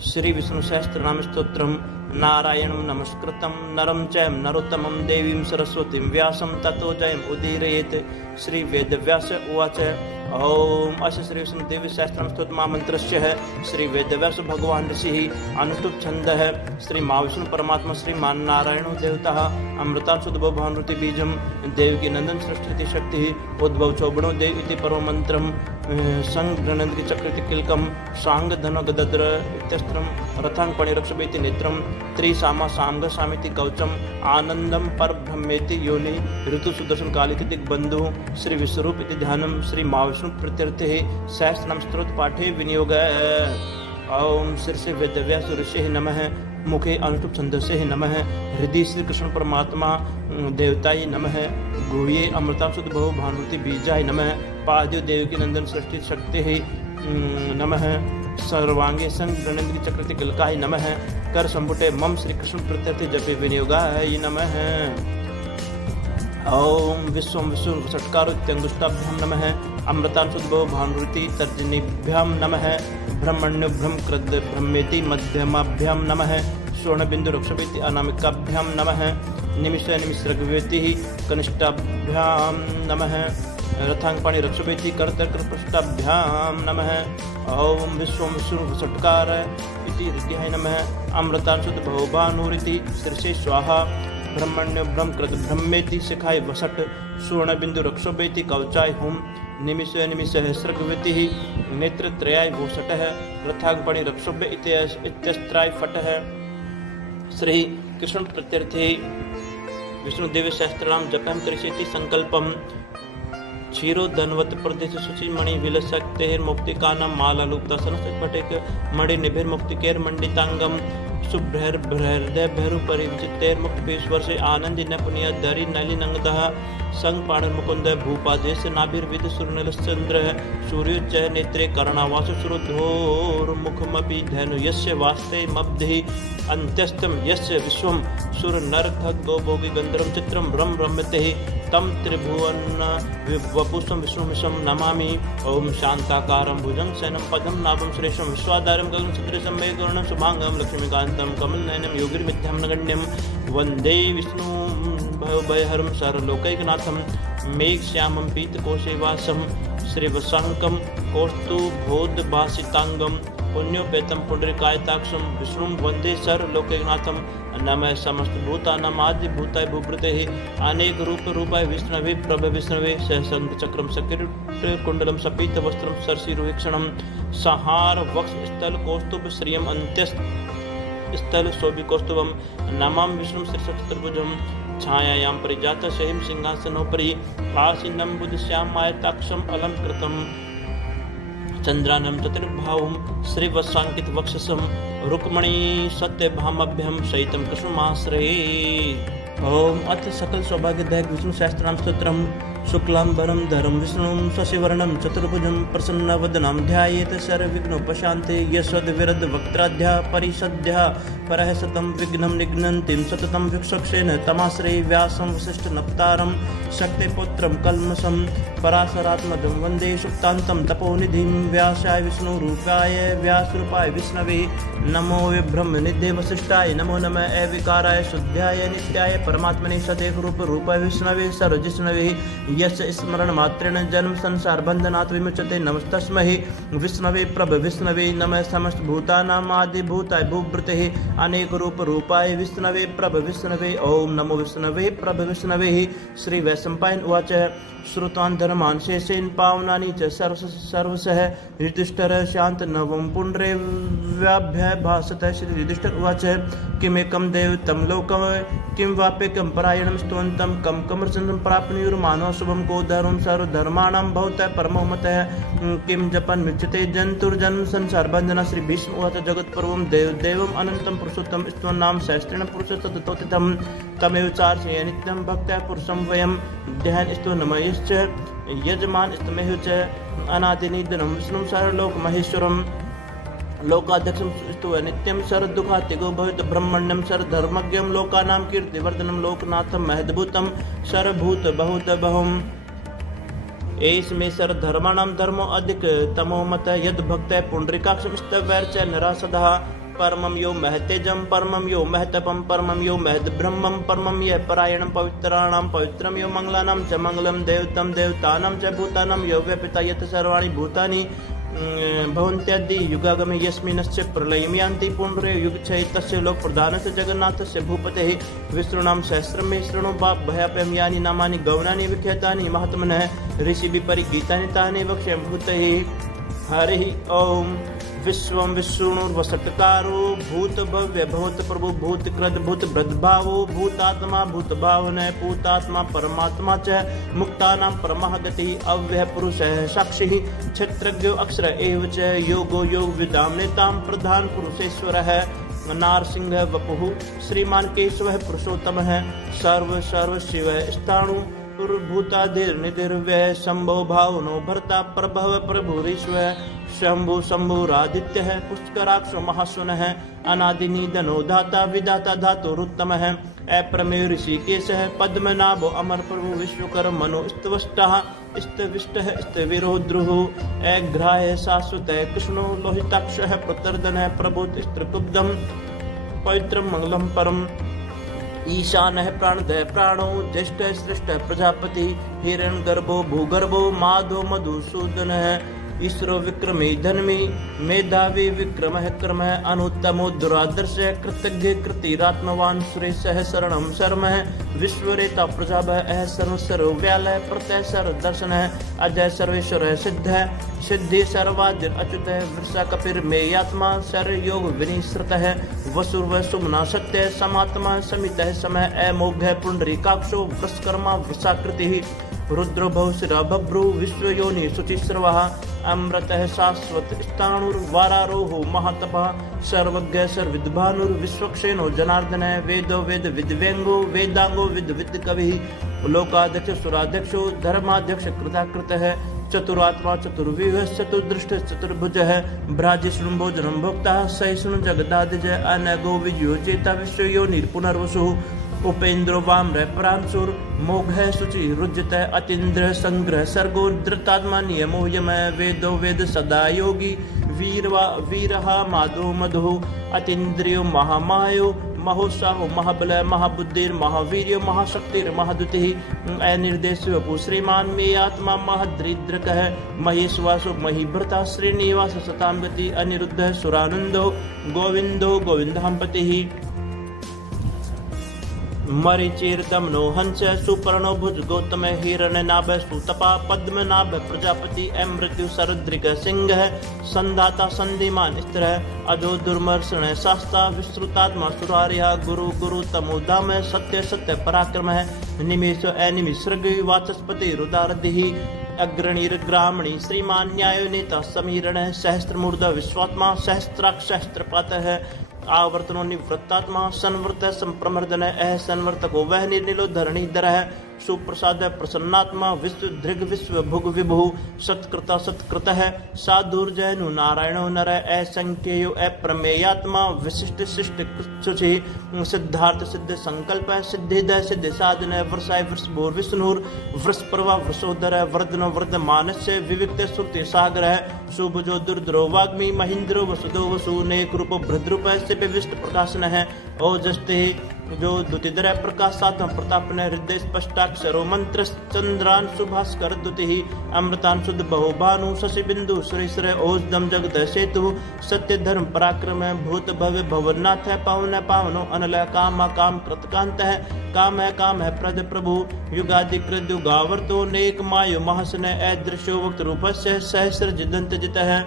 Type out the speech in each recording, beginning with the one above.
श्री विष्णु सहस्त्रनाम स्तोत्रम नारायणं नमस्कृतं नरं चैव नरोत्तमं देवीं सरस्वतीं व्यासं ततो जयम् उदीरयेत्। श्री वेदव्यास उवाच ओम अस्य श्री विष्णु देवी सहस्त्रनाम स्तोत्र महामंत्रस्य है श्री वेदव्यास भगवान ऋषिः अनुष्टुप छंदः श्री महाविष्णु परमात्मा श्री नारायणो देवता अमृतांशुद्भव भानुति बीजम देवकी नंदन सृष्टि शक्ति उद्भव चौबणो देव इति परम मंत्रम संगणंद चक्रति किलकम सांग धन गदद्र इत्यस्त्रम रथांग पणिरक्षपेति नेत्रम त्रिसामा सामग सामिति कवचम आनंदम पर ब्रह्मेति योनि ऋतु सुदर्शन कालिक दिग्बंधु श्री विश्वरूप इति ध्यानम श्री महाविष्णु प्रत्यर्थे सहस्त्रनाम स्तोत्र पाठे विनियोग। ओम शीर्षे वेदव्यास ऋषिः नमः मुखे अनुष्टुप छंदसे नमः हृदय श्री कृष्ण परमात्मा देवताय नमः गुह्ये अमृतांशुद्भव भानुति बीजाय नमः पाद्यो देवकी नंदन सृष्टि शक्ति नमः सर्वांगे संगणेन्द्र चक्रति किलकाय नमः कर संपुटे मम श्री कृष्ण प्रत्यर्थे जपे विनियोगाय नमः। ओम विश्वं विष्णु षट्कारोत्यंगुष्टाभ्यां नमः अमृतांशुद्भव भानुति तर्जनीभ्यां नमः ब्रह्मण्यभ्रम कृद ब्रह्मेति मध्यमाभ्यां नमः स्वर्णबिंदु रक्षपेति अनामिकाभ्यां नमः निमिषय निमिषरग्वेति कनिष्ठाभ्यां नमः रथांगपाणि रक्षपेति करतर्कपृष्ठाभ्यां नमः। ओम विश्वं विष्णु षट्कार इति हृदयाय नमः अमृतांशुद्भव भानुरिति शीर्षे स्वाहा ब्रह्मण्य ब्रह्म कृत ब्रह्मेति शिखाय वसट सुवर्णबिंदु रक्षोपेति कवचाय हुम निमिष सहस्रगवति नेत्रत्रयाय वोसटः रथांगपणि रक्षोभ्य इत्यस्त्राय फटः। श्री कृष्ण प्रत्यर्थे विष्णुदेव सहस्त्रनाम जपम करिष्यति संकल्पम क्षीरो धनवत प्रदेश शुचि मणि विलसक्तेर मुक्तिकानम मालालुप्ता सरस्वती मणि निभिर मुक्तिकेर मंडितांगम शुभ्रैर भ्रैर्दय भैरु परिचितेर मुक्तपेश्वर से आनंदी न पुनिया दरी नली नंगदः संग पाणर मुकुंद भूपादेश नाभिर्विद सुरनलश्चंद्र सूर्योच्च नेत्रे कर्णावास सुरधोर मुखमपि धनु यस्य वास्ते मब्धि अंत्यस्तम यस्य विश्वम सुर नर खग गौभोगी गंधर्व चित्रम ब्रह्म ब्रह्मते तम त्रिभुवन वपुषम विष्णुमिशम नमामि। ओम शांताकारं भुजं शयनं पदं नाभं श्रेष्ठं विश्वाधारं गगनं सदृशं मेघवर्णं शुभांगं लक्ष्मीकान्तं कमलनयनं योगिर्मिथ्यां नगण्यं वन्दे विष्णुं भवभयहरं सर्वलोकैकनाथं मेघश्यामं पीतकोशेवासं श्रीवशाङ्कं कौस्तुभोद्भासिताङ्गं पुण्योपेतं पुण्डरीकायताक्षं विष्णुं वन्दे सर्वलोकैकनाथं नमः समस्तभूतानां आदिभूताय भूभृतेः अनेक रूपाय विष्णवे प्रभ विष्णवे सहस्रं चक्रं सकीर्णकुण्डलं सपीतवस्त्रं सरसीरुवीक्षणं संहार वक्ष स्थल कौस्तुभ श्रियम् अंत्यस्थल शोभिकौस्तुभं नमामि विष्णुं श्रीचतुर्भुजं छायायां परिजात शयीं सिंहासनोपरि आसीनं बुधश्यामायताक्षम् अलंकृतं चंद्रानं चतुर्भावं श्रीवत्सांकित वक्षसं रुक्मणी सत्यभामाभ्यां सहितं कृष्णमाश्रये। ओम अथ सकल सौभाग्यदायक विष्णु सहस्त्रनाम स्तोत्रम शुक्लांबरं धरं विष्णुं शशिवर्णं चतुर्भुजं प्रसन्नवदनं ध्यायेत् सर्वविघ्नोपशान्ते यशोद्विरद वक्त्राद्या परिषद्या परः शतं विघ्नं निघ्नन्तीं सततं भिक्षुक्षेण तमाश्रये व्यासं वसिष्ठनप्तारं शक्तिपुत्रं कल्मषं पराशरात्मजं वन्दे सुप्तान्तं तपोनिधिं व्यासाय विष्णुरूपाय व्यासरूपाय विष्णवे नमो ब्रह्मनिधे वसिष्ठाय नमो नमः अविकाराय शुद्धाय नित्याय परमात्मने सदैवरूपाय विष्णवे सर्वजिष्णवे यस्य स्मरण मात्रेण जन्म संसार बंधनात् विमुच्यते नमस्तस्मै विष्णवे प्रभ विष्णवे नमः समस्त भूतानां आदिभूताय भूभृतेः अनेक रूपाय विष्णवे प्रभ विष्णवे ओम नमो विष्णवे प्रभ विष्णवे। श्री वैशंपायन उवाच श्रुतान् धर्मान् शेषेण पावनानि च सर्वशः युधिष्ठिर शान्त नवं पुण्ड्रे व्याभ्य भासतः। श्री युधिष्ठिर उवाच किमेकं दैवतं लोकं किं वाप्यकं परायणं स्तुवन्तं कं कमर्चन्द्रं प्राप्नुयुर्मानव शुभं को धर्मं सर्वधर्माणां भवतः परमो मतः किं जपन् मुच्यते जन्तुर्जन्म संसार बन्धना। श्री भीष्म उवाच जगत्प्रभुं देवम् अनन्तं पुरुषोत्तमं स्तुवन्नाम सहस्रेण पुरुषस्ततोत्थितं तमेव चार्चय नित्यं भक्त्या पुरुषं वयं ध्यानस्तुनमयश्च यजमान स्तमेह च अनादिनिधनं विष्णुं सर्वलोकमहेश्वरं लोकाध्यक्षं स्तुव नित्यं सर्वदुःखातिगो भवेत् ब्रह्मण्यं सर्वधर्मज्ञं लोकानां कीर्तिवर्धनं लोकनाथं महद्भूतं सर्वभूतबहुतबहुम् एष मे सर्वधर्माणां धर्मो अधिक तमो मत यद भक्त पुंडरीकाक्षं स्तवैर्च नरा सदा परमं यो महतेजं परमं यो महतपं परमं यो महद् ब्रह्मं परमं यः परायणं पवित्राणां पवित्रं यो मंगलानां च मंगलं देवतं देवतानां च भूतानां यो व्यपिता यत् सर्वाणि भूतानि भवन्त्यादि युगागमे यस्मिन्नस्य प्रलयं यान्ति पुनरे युगक्षये तस्य लोकप्रधानस्य जगन्नाथस्य भूपतेः विष्णूनां सहस्रमे शृणु भयाप्यं यानि नामानि गौणानि विख्यातानि महात्मनः ऋषिभिपरिगीतानि तानि वक्ष्यामि भूतैः हरिः ओम। विश्वं विष्णुर्वषट्कारो भूत भव्य भूत प्रभु भूत कृत भूत भृद्भावो भूतात्मा भूत भावनः भूतात्मा परमात्मा च मुक्तानां परमः गतिः अव्ययः पुरुषः साक्षिः क्षेत्रज्ञो अक्षर एव च योगो योग विदां नेतां प्रधान पुरुषेश्वरः नारसिंह वपुः श्रीमान केशवः पुरुषोत्तमः सर्व सर्व शिवः स्थाणु भूताधिर्निधिर्व्यः शंभो भावनो भर्ता प्रभव प्रभुरीश्वर शंभु शंभुरादित्यः पुष्कराक्ष महासुनः अनादिनिधनो दाता विदाता धातुरुत्तमः अप्रमेय ऋषिकेशः पद्मनाभो अमर प्रभु विश्वकर्मणो स्तवष्टः स्तविष्टः स्तविरो द्रुः अग्राह्य शाश्वतः कृष्णो लोहिताक्षः प्रतर्दनः प्रभु स्त्रकुब्धं पवित्रं मंगलम परम ईशानः प्राणदः प्राणो ज्येष्ठः श्रेष्ठः प्रजापति हिरण्यगर्भो भूगर्भो माधो मधुसूदनः ईश्वरो विक्रमे धन्मे मेधावी विक्रमः क्रमः अनुत्तमो दुरादर्शः कृतज्ञ कृतिरात्मवान् सुरेशः शरणं शर्मः विश्वरेता प्रजाभः अह सर्वव्यालः प्रत्यय सर्वदर्शनः अजय सर्वेश्वरः सिद्धः सिद्धि सर्वाद्य अच्युतः वृषा कपिर्मेयात्मा सर्वयोग विनिश्रितः वसुर्व सुमना सत्य समात्मा समितः समय अमोघः पुंडरीकाक्षो वृषकर्मा वृषाकृतिः रुद्रो भवशिरा बभ्रु विश्वयोनि शुचिस्रवः अमृतः शाश्वत स्थाणुर्वारारोहो महातपः सर्वज्ञ सर्वविद्भानुर्विश्वक्षेनो जनार्दनः वेदो वेद विद्व्यंगो वेदांगो विद् कविः लोकाध्यक्ष सुराध्यक्षो धर्माध्यक्ष कृताकृतः चतुरात्मा चतुर्व्यूह चतुर्दृष्ट चतुर्भुजः भ्राजिष्णुभोजनं भोक्ता सहिष्णु जगदादिजः अनगो विजयोचेता विश्वयोनिर्पुनर्वसुः उपेन्द्रो वाम्र परांशुर मोघ शुचि रुज्यत अतीन्द्र संग्रह सर्गो धृतात्मा नियमो यम वेदो वेद सदा योगी वीरहा माधो मधु अतीन्द्रियो महामायो महोत्साहो महाबल महाबुद्धिर महावीर्यो महाशक्तिर महादुतिः अनिर्देश्यो वपु श्रीमान मे आत्मा महद्रिद्रकः महेश्वासो महीभृता श्रीनिवास सतां गति अनिरुद्ध सुरानंदो गोविंदो गोविंदांपतिः मरीचिर्दमनो हंस सुपर्णो भुज गौतम हिरण्यनाभ सुतपा पद्मनाभ प्रजापति मृत्यु सरुद्रिक सिंह संधाता संधिमान स्त्रः अजो दुर्मर्षण शास्ता विश्रुतात्मा सुरार्य गुरु गुरु तमोधाम सत्य सत्य पराक्रम निमेष अनिमिश्रग वाचस्पति रुदारदिः अग्रणीर्ग्रामणी श्रीमान न्यायो नेता समीरण सहस्त्रमूर्ध विश्वात्मा सहस्त्राक्ष सहस्त्रपातः आवर्तनो निवृत्तात्मा संवर्त संप्रमर्दन संवर्तको वह निर्निलो धरणीधर सुप्रसाद प्रसन्नात्मा विश्व दृग विश्व भुग विभु सत्कृता सत्कृतः साधुर्जयनु नारायणो नर असंख्ययो अप्रमेयात्मा विशिष्ट शिष्ट शुचि सिद्धार्थ सिद्ध संकल्प सिद्धिद सिद्ध साधन वृषाय वृषभोर विष्णुर वृषपर्वा वृषोदर वर्धनो वर्धमानस्य विविक्त श्रुति सागर सुभुजो दुर्धरो वाग्मी महेन्द्रो वसुदो वसु नेक रूप भृद्रूप से विष्ट प्रकाशन है ओजस्ते जो द्युतिधर प्रकाशात्म प्रतापन हृदय स्पष्टाक्षरो मंत्र चंद्रान सुभास्कर द्युति अमृतान शुद्ध बहु भानु शशि बिंदु सुरेश्वर ओजदम जगत सेतु सत्य धर्म पराक्रम भूत भव्य भवनाथ पावन पावनो अनल काम काम कृतकांत काम है प्रद प्रभु युगादि कृत युगावर्तो नेक मायो महासन अदृश्यो वक्त रूपस्य सहस्र जिदंत जितः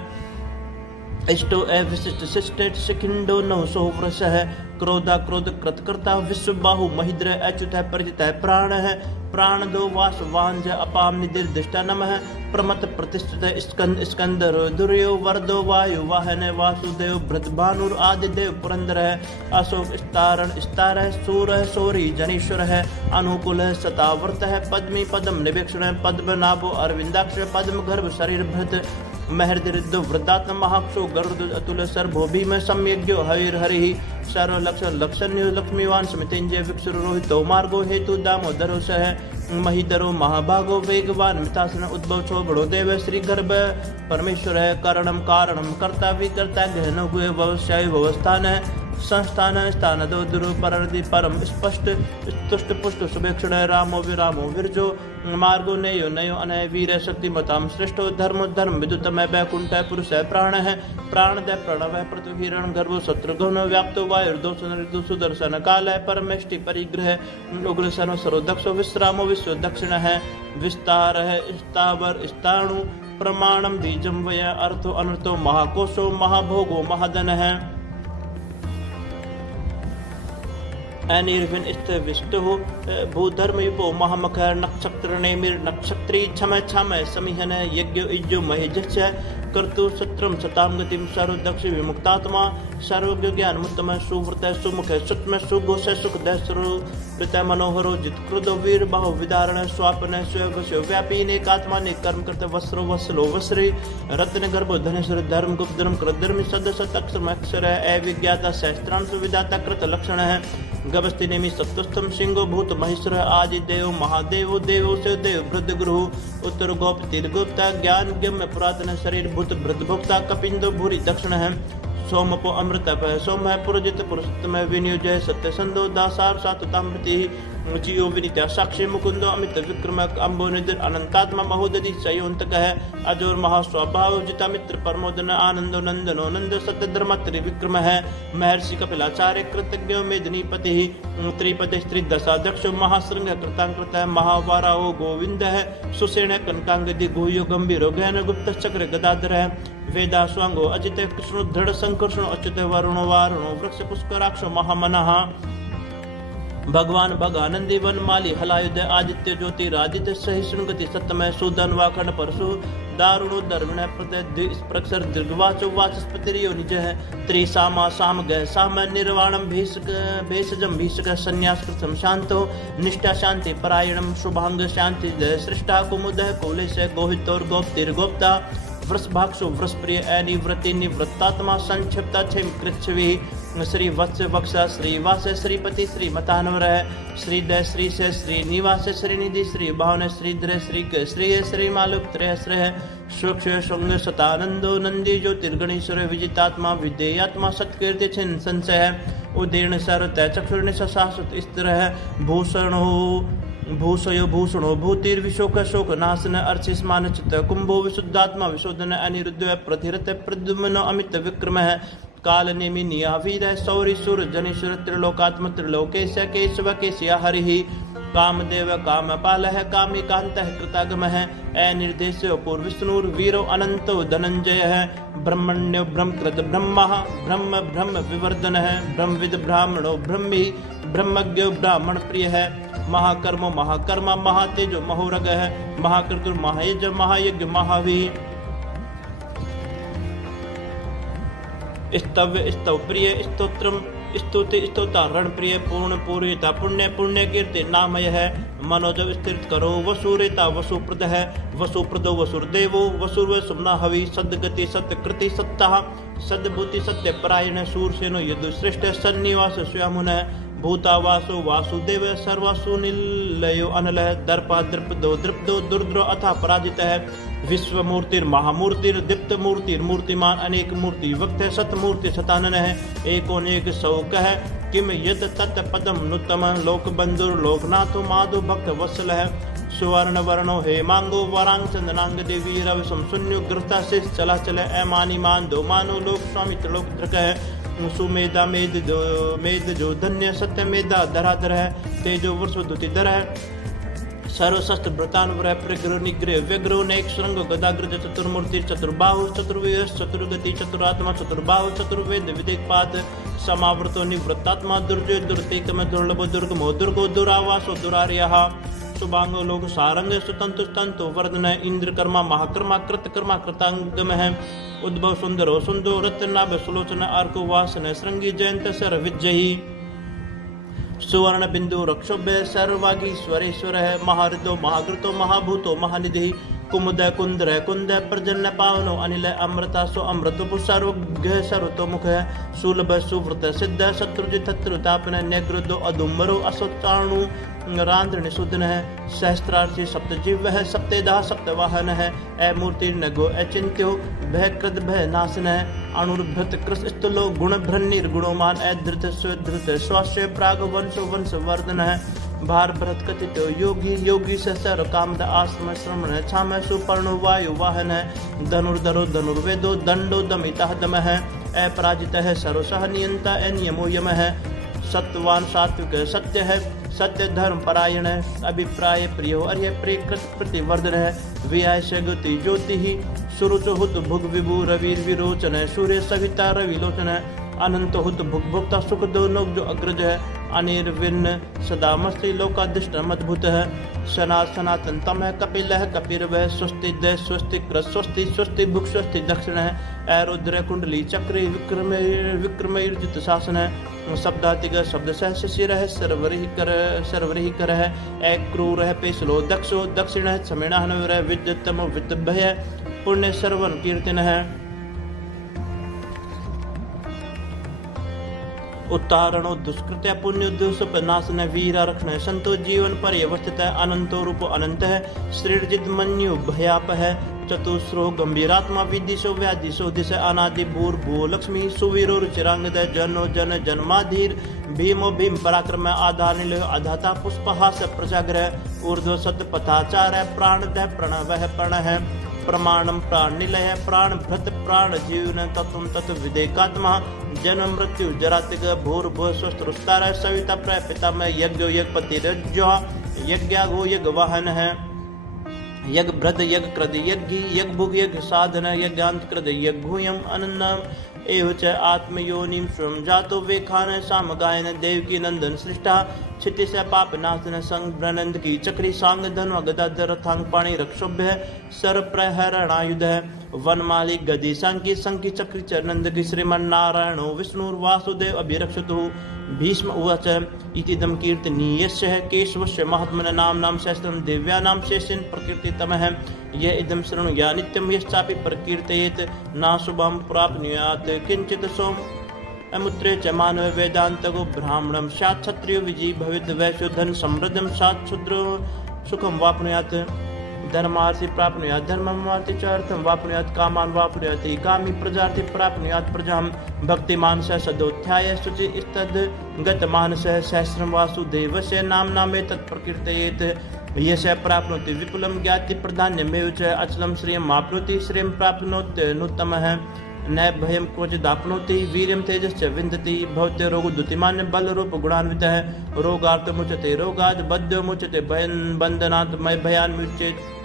इष्टो विशिष्ट शिष्ट शिखिंडो नवसो वृषः क्रोधा क्रोध कृतकर्ता विश्वबाहु महिद्र अच्युत परिचित प्राण प्राण दो वास वांज अपाम निर्दिष्टा नमः प्रमत प्रतिष्ठित स्कंद स्कंदर दुर्यो वरदो वायु वाहन वासुदेव भृतभानुर आदिदेव पुरंदर अशोक स्तारण स्तार सूर सौरी जनीश्वर अनुकूल सतावर्त पद्मी पदम निवेक्षण पद्मनाभो अरविंदाक्ष पद्म गर्भ शरीर भृत महर्दिरिद्धो वृद्धात्म महाक्षो गरुड़ अतुल सर्भो भीम सम्यज्ञो हरिर्हरि सर्व लक्षण लक्षण्यो लक्ष्मीवान समितेंजय विक्षुर रोहितो मार्गो हेतु दामोदरो सह महीधरो महाभागो वेगवान मितासन उद्भव छो बड़ो देव श्री गर्भ परमेश्वर है कारणम कारणम कर्ता विकर्ता गहनो गुहे भवस्यायु भवस्थान है संस्थान स्थान दो दुरु परदि परम स्पष्ट तुष्ट पुष्ट सुभेक्षण रामो विरामो विरजो मार्गो नयो नयो अनय वीर शक्तिमताम श्रेष्ठो धर्म धर्म विद्युतमय वैकुंठ पुरुष है प्राण दय प्रणव है पृथ्वी हिरण गर्भो शत्रुघ्न व्याप्तो वायुर्दोषण ऋतु सुदर्शन काल है परमेष्टि परिग्रह उग्र सन सरोदक्षो विश्रामो विश्व दक्षिण है विस्तार है स्थावर स्थाणु प्रमाणम बीजम वय अर्थो अनर्थो महाकोशो महाभोगो महाधन है अनिर्विन विष्टु भूधर्म युपो महामखर नक्षत्र नेमिर नक्षत्री छम छम समिहन यज्ञ इज्जो महेजच कर्तु सत्रम सताम गतिम सर्वदक्ष विमुक्तात्मा सर्वज्ञ ज्ञान मुत्तम सुव्रत सुमुख सुत्म सुघोष सुखदय सुवृत मनोहरो जितकृत वीर बाहु विदारण स्वापन स्वयं व्यापी नेकात्मा ने कर्म करते वस्त्रो वस्लो वस्री रत्न गर्भो धनेश्वर धर्म गुप्त धर्म कृतधर्म सद सतक्षर अक्षर है अविज्ञाता सहस्त्रांश विदाता कृत लक्षण है गभस्ति नेमि सत्वस्थम सिंहो भूत महेश्वर आदि देव महादेव देवो से देव वृद्ध गुरु उत्तर गोप तीर्गुप्ता ज्ञान गम्य पुरातन शरीर भूत वृद्ध भोक्ता कपिंदो भूरी दक्षिण है सोमपो अमृत सोम है पुरजित पुरुषोत्तम विनियोज है सत्य संदो दासार सातुतामृति जियो विनित्या साक्षी मुकुंदो अमित विक्रम अम्बो निधर अनंतात्मा महोदधि सयोन्तक है अजोर महास्वभाव जिता मित्र परमोदन आनंदो नंदनो नंद सत्य धर्म त्रिविक्रम है महर्षि कपिलाचार्य कृतज्ञ मेदिनीपति त्रिपति स्त्री दशाध्यक्ष महाश्रृंग कृतांकृत है महावाराओ गोविंद है सुसेन कनकांगदि गुह्यो गंभीरो गहन गुप्त चक्र गदाधर है वेदा स्वांगो अजित कृष्ण दृढ़ संकर्षण अच्युत वरुणो वारुणो वृक्ष पुष्कराक्षो महामनः भगवान भगानंदी वनमाली हलायुध आदित्य ज्योति रादित्य सहिष्णुगति सत्यमय सुदन वाखंड परशु दारुणो दर्विण प्रक्षर दीर्घवाचो वाचस्पतिरियो निज है त्रिसामा साम गय साम निर्वाणम भेषजम भीषक संन्यास कृतम शांतो निष्ठा शांति परायणम शुभांग शांति सृष्टा कुमुद कोलेश गोहितोर गोप्तिर्गोप्ता वृषभाक्षो वृषप्रिय अनिवृत्ति निवृत्तात्मा संक्षिप्ता क्षेम कृच्छ्वी श्री वत्स वक्षा श्रीवास श्रीपति श्री मतानवर श्रीदय श्री से श्री निवास श्रीनिधि श्री भावन श्रीधर श्री श्री मालुक त्रयश्रय स्वक्ष संग सतानंदो नंदी ज्योतिर्गणेश्वर विजितात्मा विदेयात्मा सत्कीर्ति छिन्न संशय उदीर्ण सर्वतः चक्षुर्नि सशासुत स्थिर भूषणो भूषयो भूषणो भूतिर्विशोक शोक नाशन अर्चिस्मान चित्त कुंभो विशुद्धात्मा विशोधन अनिरुद्ध प्रतिरत प्रद्युम्न अमित विक्रम है काल नेमि नियावीर सौरी सुर जनेश्वर त्रिलोकात्म त्रिलोकेश केशव केशिया हरि कामदेव कामपाल है कामी कांत है कृतागम है अनिर्देश पूर्विष्णुर वीरो अनंतो धनंजय है ब्रह्मण्यो ब्रह्मकृत ब्रह्मा ब्रह्म ब्रह्म विवर्धन है ब्रह्मविद ब्राह्मणो ब्रह्मी ब्रह्मज्ञो ब्राह्मण प्रिय है महाकर्मो महाकर्मा महातेजो महोरग है महाकृतुर महायज महायज्ञ महावी स्तव्य स्तव प्रिय स्तोत्रम स्तुति स्तोता रण प्रिय पूर्ण पूर्यता पुण्य पुण्य कीर्ति नामय है मनोजव स्थिर करो वसुरेता वसुप्रद है वसुप्रदो वसुरदेवो वसुर्व सुमना हवि सदगति सत्यकृति सत्ता सद्भूति सत्य परायण सूरसेनो यदु श्रेष्ठ सन्निवास स्वयमुन भूतावासो वासुदेव सर्वासु निलयो अनल दर्पा दृपदो दृपदो दुर्द्रो अथा पराजित है विश्वमूर्तिर महामूर्तिर दीप्त मूर्तिर मूर्तिमान अनेक मूर्ति वक्त सतमूर्ति सतानन है एकोनेक सौक है किम यत तत् पदम नुतम लोक बंधुर लोकनाथो माधो भक्त वत्सल है सुवर्ण वर्णो हेमांगो वरांग चंदनांग देवी रव शून्य ग्रस्ता से चला चले अमानी मान दो मानो लोक स्वामी त्रिलोक धृक है सुमेधा मेद जो धन्य सत्य मेधा धराधर है तेजो वर्ष द्युतिधर है सर्वशस्त्र व्रतानुवर प्रग्रह निग्रह व्यग्रह नेक श्रृंग गदाग्रज चतुर्मूर्ति चतुर्बाहु चतुर्वेश चतुर्गति चतुरात्मा चतुर्बाहु चतुर्वेद विदिक्पात समावृतो निवृत्तात्मा दुर्जय दुर्तिकम दुर्लभो दुर्गमो दुर्गो दुरावासो दुरार्यः शुभांगो लोक सारंग सुतंतु स्तंतु वर्धन इंद्र कर्मा महाकर्मा कृतकर्मा कृतांगम है उद्भव सुंदरो सुंदो रत्नाभ सुलोचन अर्को वासन श्रृंगी जयंत सर विजयी सुवर्ण बिंदु रक्षोभ्य सर्वागीश्वरेश्वर है महाहृदो महाकृतो महाभूतो महानिधि कुमुदय कुंदरय कुंदय पर्जन्य पावनो अनिल अमृता सो अमृतपु सर्वज्ञ सर्वतोमुख सुलभ सुव्रत सिद्ध शत्रुजित शत्रुतापन न्यग्रुदो अदुम्बरो असोचाणु रांद्र सुदन है सहस्त्रार्थी सप्तजीव है सप्तेदा सप्तवाहन है ए मूर्ति नगो अचिंत्यो भय कृत भय नाशन है अणुर्भृत कृष स्तुलो गुण भ्रन्निर गुणोमान ए धृत स्वधृत स्वास्य प्राग वंशो वंश वर्धन है भार भरत कथित योगी योगी से सर कामद आश्रम श्रमण है छाम सुपर्ण वायु वाहन है धनुर्धरो धनुर्वेदो दंडो दमिता दम है अपराजित है सर्वसह नियंता नियमो यम है सत्यवान सात्विक सत्य है सत्य धर्म परायण है अभिप्राय प्रियो अर्य प्रेकृत प्रतिवर्धन है वियाय गति ज्योति ही सुरुच हुत भुग विभु रवि विरोचन है सूर्य सविता रवि लोचन है अनंत हुत भुग भुक्ता सुख दोनों जो अग्रज है अनिर्विन्न सदा मस्ती लोकादिष्ट मद्भुत है सनातन तम है कपिल है कपिर वह स्वस्ति दय स्वस्ति कृत स्वस्ति स्वस्ति भुक स्वस्ति दक्षिण है रुद्र कुंडली चक्र विक्रमयुजित शासन है शब्दातिग शब्द सह शिर है सर्वरी कर है एक क्रूर है पेशलो दक्षो दक्षिण है समीणा विद्युतम विद्भय पुण्य सर्वन कीर्तन है उत्तारणो दुष्कृत्य पुण्य दुष्पनाशन वीर रक्षण संतो जीवन पर्यवस्थित है अनंतो रूप अनंत है सृजित मन्यु भयाप है चतुस्रो गंभीरात्मा विदिशो व्यादिशो दिश अनादि भूर भू लक्ष्मी सुवीरो रुचिरांगद जनो जन जन्माधीर भीमो भीम पराक्रम आधार निलय अधाता पुष्पहास प्रजाग्रह ऊर्ध्व सत पथाचार है प्राण दह प्रणव प्रण है प्रमाणम प्राण निलय प्राण भ्रत प्राण जीवन तत्व तत्व विदेकात्मा जन्म मृत्यु जरातिग भूर भू स्वस्थ रुस्तार सविता प्रय पिता में यज्ञ यज्ञपति रज्जो यज्ञागो यज्ञ वाहन है यज्ञ भ्रद यज्ञ कृद यज्ञ यज्ञ भुग यज्ञ साधन यज्ञांत कृद यज्ञूयम अनन्नम एव च आत्मयोनिम स्वयं जातो वेखान साम गायन देवकी नंदन सृष्टा क्षिति से पाप नाशन संग ब्रनंद की चक्री सांग धनु गदाधर रथांग पाणी रक्षोभ्य सर प्रहरणायुध है वनमाली गदी संकी संकी चक्री चरनंद की श्रीमन नारायणो विष्णुर वासुदेव अभिरक्षतु भीष्म उवाच इतिदम कीर्तनीयस्य है केशवस्य महात्मन नाम नाम सहस्रम दिव्यानाम शेषेन प्रकीर्तितम है यह इदम शृणुया नित्यम यश्चापि प्रकीर्तयेत ना शुभम प्राप्नुयात् किंचित सोम अमुत्रे च मानव वेदांतगो ब्राह्मणम स्यात् क्षत्रियो विजयी भवेत् वैश्यो धन समृद्धम स्यात् शूद्रो सुखम वाप्नुयात् धर्मार्थी प्राप्नुयात् धर्ममार्थी च अर्थम वाप्नुयात् कामान वाप्नुयात् कामी प्रजार्थी प्राप्नुयात् प्रजाम भक्तिमान स सदोत्थाय शुचि इस्तद् गतमानस सहस्रम वासुदेवस्य नाम नामे तत्प्रकीर्तयेत् यश प्राप्नोति विपुलम ज्ञाति प्रधान्यमेव च अचलम श्रियम आप्नोति श्रियम प्राप्नोति नूतमः न भयम क्वचिदाप्नोति वीर्यम तेजश्च विन्दति भवते रोग दुतिमान्य बल रूप गुणान्वित है रोगार्थ मुच्यते रोगाद बद्ध मुच्यते बंधनात् मय भयान मुच्येत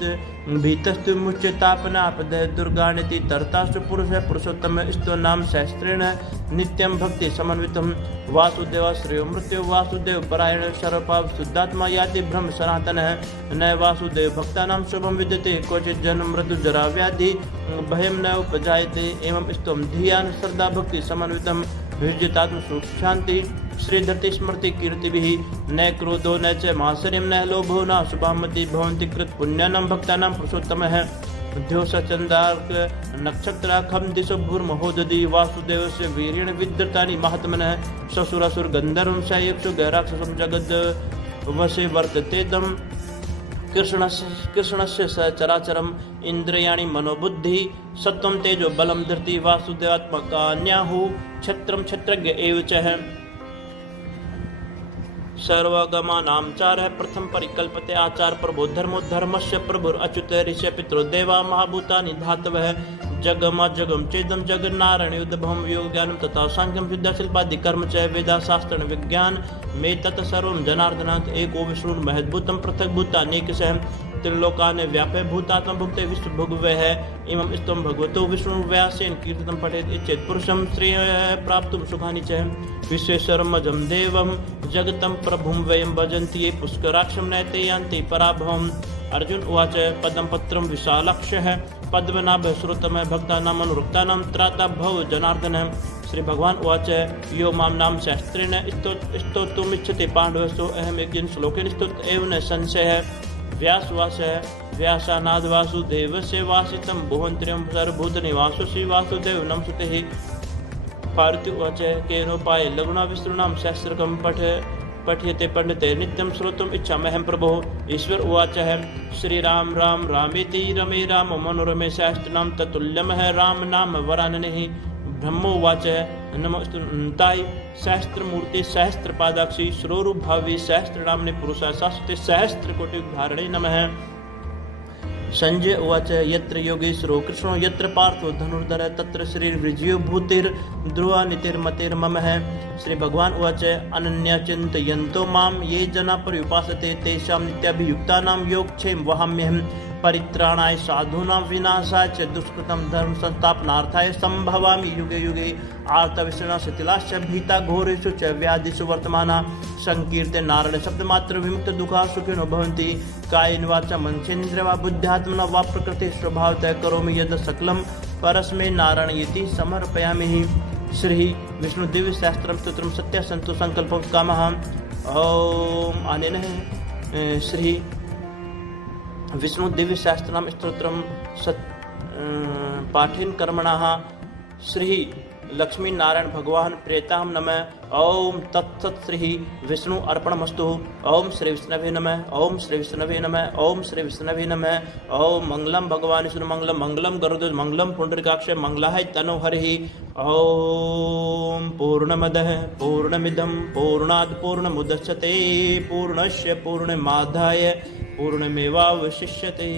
भीतस्तु मुच्यतापनापद दुर्गाणिति तरतास्तु पुरुष पुरुषोत्तम स्तो नाम सहस्रेण नित्यम भक्ति समन्वितम वासुदेव श्रेयो मृत्यु वासुदेव परायण सर्वपाप शुद्धात्मा याति ब्रह्म सनातन है न वासुदेव भक्तानां शुभम विद्यते क्वचित् जन्म मृत्यु जरा व्याधि भयम न उपजायते एवं स्तोम धियान श्रद्धा भक्ति समन्वितम विजयतात्म सुख शांति श्रीधरति स्मृति कीर्तिभिः न क्रोधो न च मात्सर्यं न लोभो न शुभामति भवन्ति कृत पुण्यानां भक्तानां पुरुषोत्तमः द्योषचंदार्क नक्षत्राखम दिशो भूर्महोदधि वासुदेवस्य वीर्येण विद्रतानि महात्मनः ससुरासुर गंधर्वं सयक्षु गैराक्षसं जगद वशे वर्ततेदं कृष्णस्य सचराचरम इंद्रियाणि मनोबुद्धि सत्वं तेजो बलम धृति वासुदेवात्मकान्याहु क्षत्रम क्षत्रज्ञ एव च है सर्वगमानां चार है प्रथम परिकल्पते आचार प्रभो धर्मो धर्मस्य प्रभुर अच्युत ऋषि पितरो देवा महाभूतानि धातवः जगम जगम चेदम जगन नारायण युद्धभम योग ज्ञानम तथा सांख्यम विद्या शिल्पादि कर्म च वेदा शास्त्र विज्ञान में तत् सर्वं जनार्दनात् एको विष्णु महद्भूतम पृथक भूतानेकशः त्रिलोकान् व्याप्य भूतात्म भुक्ते विश्व भुगवे है इमं स्तम भगवतो विष्णु व्यासेन कीर्तनं पठेत् इच्छेत् पुरुषं श्रेय प्राप्तुं सुखानि च विश्वेश्वरमजं देवं जगतं प्रभुं वयं भजन्ति ये पुष्कराक्षं नैते यान्ति पराभवम् अर्जुन उवाच पदं पत्रं विशालाक्षः पद्मनाभः श्रुतमः भक्तानाम् अनुरक्तानां त्राता भव जनार्दनः श्री भगवान उवाच यो मां नाम शास्त्रेण स्तोतुमिच्छति पाण्डवस्तु अहम् एकस्मिन् श्लोकेन स्तुत एव न संशयः व्यासवास व्यासानाद वासुदेवस्य वासितं भुवन्त्रयं सर्वभूतनिवासो श्री वासुदेव नमस्ते। पार्थिव उवाच केनोपाय लघुना विस्तृणां सहस्रकं पठ्यते पंडिते नित्यं श्रोतुम् इच्छाम्यहं प्रभो। ईश्वर उवाच श्री राम राम रामेति रमे राम मनोरमे सहस्रनाम तत्तुल्यं राम नाम वरानने। ब्रह्मोवाच नमोस्तुताय सहस्त्रमूर्ति सहस्त्रपादाक्षी श्रोरुभावी सहस्रनाम्ने पुरुषाय शाश्वते सहस्रकोटिधारणे नमः। संजय उवाच यत्र योगेश्वरो कृष्णो यत्र पार्थो धनुर्धर तत्र श्रीर्विजयो भूतिर्ध्रुवा नीतिर्मतिर्ममः। श्री भगवान उवाच अनन्या चिन्तयन्तो मां ये जना पर्युपासते तेषां नित्याभियुक्तानां योगक्षेम वहाम्यहम्। परित्राणाय साधूनां विनाशाय च दुष्कृतं धर्म संस्थापनार्थाय संभवामि युगे युगे। आर्तविषणा शिथिलाश्च भीता घोरेषु च व्याधिषु वर्तमाना संकीर्ते नारायण शब्दमात्र विमुक्त दुःखा सुखिनो भवन्ति। कायेन वाचा मनसेन्द्रिया वा बुद्ध्यात्मना वा प्रकृति स्वभावतः करोमि यद् सकलं परस्मै नारायणेति समर्पयामि। श्री विष्णु दिव्य सहस्त्रम स्तोत्रम सत्य संतो संकल्प कामः। ओम अनेन श्री विष्णु दिव्य सहस्त्रनाम स्तोत्रम पाठेन कर्मणः श्री लक्ष्मी नारायण भगवान प्रेतां नमः। ओम तत्सत् श्री विष्णु अर्पणमस्तु। ओम श्री विष्णवे नमः। ओम श्री विष्णवे नमः। ओम श्री विष्णवे नमः। ओम मंगलम भगवान विष्णु मंगलम मंगलम गरुड़ मंगलम पुंडरीकाक्ष मंगलाय तनो हरिः। ओम पूर्णमदः पूर्णमिदं पूर्णात् पूर्णमुदच्यते पूर्णस्य पूर्णमादाय पूर्णमेवावशिष्यते।